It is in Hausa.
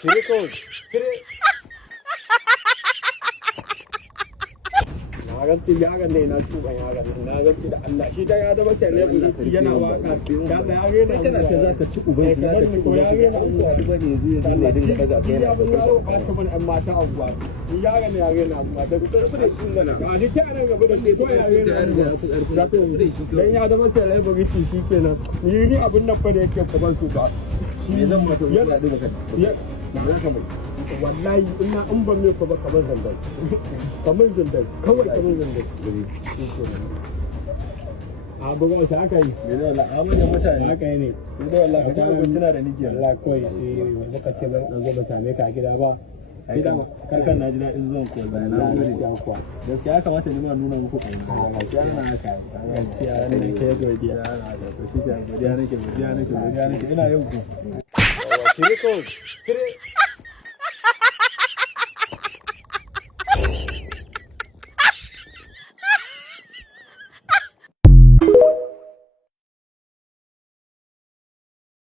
cire kawai cire. Na ganti yaran ne na tuba yaran nan na ganti da Allah shi da ya zama celebrity yana waka da Allah ya rena kana ta zaka ci uban shi zaka ci uban shi ya rena ba ne zai dinga daga kai ya bin yaro ba ta bane amma ta abuwa ni yaran ne ya rena amma da ku karbi da shi mana ba ni ta nan gaba da shi ko ya rena dan ya zama celebrity shikenan ni abin nan fa da yake kaban su ba me zan mata ya da baka ya za ka mai wallahi ina in ban mai ba kamar zandai kamar zandai kawai kamar zandai a buga shi haka yi me zan Allah amma da mutane haka yi ne ni da wallahi ka ga tuna da nake Allah kawai muka ce ban zo mutane ka gida ba karkan na ji daɗin zuwan ku wallahi na gode gaskiya ya kamata ni ma nuna muku ƙauna gaskiya na haka gaskiya ne ke godiya to shi ke godiya nake ina yau ku cire kawai cire